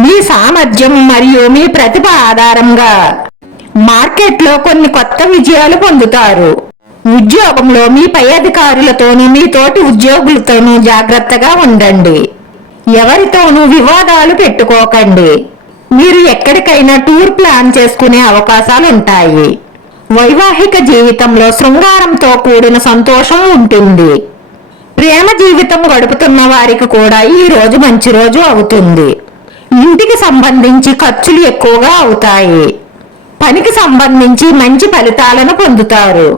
మీ సామర్థ్యం మరియు మీ ప్రతిభ ఆధారంగా మార్కెట్లో కొన్ని కొత్త విజయాలు పొందుతారు. ఉద్యోగంలో మీ పై అధికారులతోనూ మీ తోటి ఉద్యోగులతోనూ జాగ్రత్తగా ఉండండి. ఎవరితోనూ వివాదాలు పెట్టుకోకండి. మీరు ఎక్కడికైనా టూర్ ప్లాన్ చేసుకునే అవకాశాలు ఉంటాయి వైవాహిక జీవితంలో శృంగారంతో కూడిన సంతోషం ఉంటుంది. ప్రేమ జీవితం గడుపుతున్న వారికి కూడా ఈ రోజు మంచి రోజు అవుతుంది. ఇంటికి సంబంధించి ఖర్చులు ఎక్కువగా అవుతాయి. పనికి సంబంధించి మంచి ఫలితాలను పొందుతారు.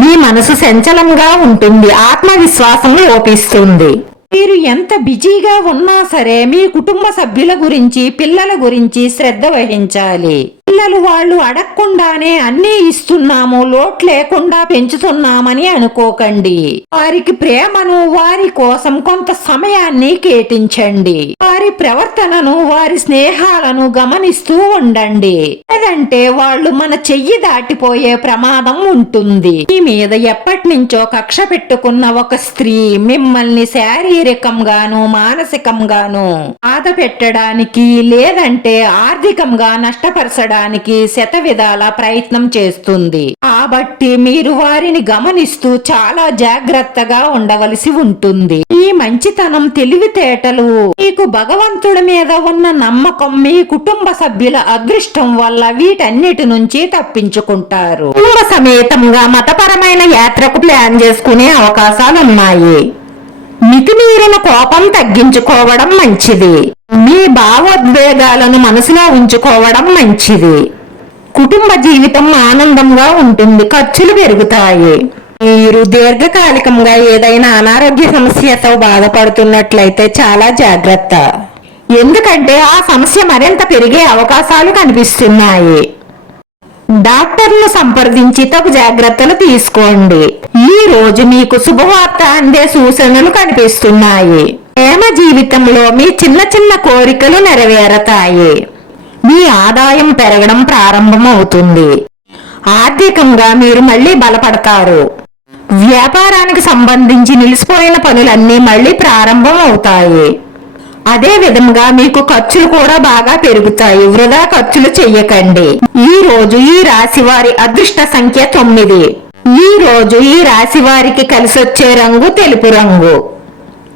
మీ మనసు సంచలంగా ఉంటుంది ఆత్మవిశ్వాసం లోపిస్తుంది. మీరు ఎంత బిజీగా ఉన్నా సరే మీ కుటుంబ సభ్యుల గురించి పిల్లల గురించి శ్రద్ధ వహించాలి. పిల్లలు వాళ్ళు అడగకుండానే అన్నీ ఇస్తున్నాము లోట్ లేకుండా పెంచుతున్నామని అనుకోకండి. వారికి ప్రేమను వారి కోసం కొంత సమయాన్ని కేటించండి వారి ప్రవర్తనను వారి స్నేహాలను గమనిస్తూ ఉండండి. లేదంటే వాళ్ళు మన చెయ్యి దాటిపోయే ప్రమాదం ఉంటుంది. మీ మీద ఎప్పటి నుంచో కక్ష పెట్టుకున్న ఒక స్త్రీ మిమ్మల్ని శారీరకంగాను మానసికంగాను బాధ పెట్టడానికి లేదంటే ఆర్థికంగా నష్టపరచడానికి శత విధాల ప్రయత్నం చేస్తుంది. కాబట్టి మీరు వారిని గమనిస్తూ చాలా జాగ్రత్తగా ఉండవలసి ఉంటుంది. ఈ మంచితనం తెలివితేటలు మీకు భగవంతుడి మీద ఉన్న నమ్మకం మీ కుటుంబ సభ్యుల అదృష్టం వల్ల వీటన్నిటి నుంచి తప్పించుకుంటారు. కుటుంబ సమేతంగా మతపరమైన యాత్రకు ప్లాన్ చేసుకునే అవకాశాలున్నాయి. మితిమీరిన కోపం తగ్గించుకోవడం మంచిది. మీ భావోద్వేగాలను మనసులో ఉంచుకోవడం మంచిది. కుటుంబ జీవితం ఆనందంగా ఉంటుంది ఖర్చులు పెరుగుతాయి. మీరు దీర్ఘకాలికంగా ఏదైనా అనారోగ్య సమస్యతో బాధపడుతున్నట్లయితే చాలా జాగ్రత్త. ఎందుకంటే ఆ సమస్య మరింత పెరిగే అవకాశాలు కనిపిస్తున్నాయి. డాక్టర్ను సంప్రదించి తగు జాగ్రత్తలు తీసుకోండి. ఈ రోజు మీకు శుభవార్త అందే సూచనలు కనిపిస్తున్నాయి. ప్రేమ జీవితంలో మీ చిన్న చిన్న కోరికలు నెరవేరతాయి. మీ ఆదాయం పెరగడం ప్రారంభమవుతుంది. ఆర్థికంగా మీరు మళ్ళీ బలపడతారు. వ్యాపారానికి సంబంధించి నిలిచిపోయిన పనులన్నీ మళ్ళీ ప్రారంభం అవుతాయి అదే విధంగా మీకు ఖర్చులు కూడా బాగా పెరుగుతాయి. వృధా ఖర్చులు చెయ్యకండి. ఈ రోజు ఈ రాశి వారి అదృష్ట సంఖ్య తొమ్మిది. ఈ రోజు ఈ రాశి వారికి కలిసొచ్చే రంగు తెలుపు రంగు.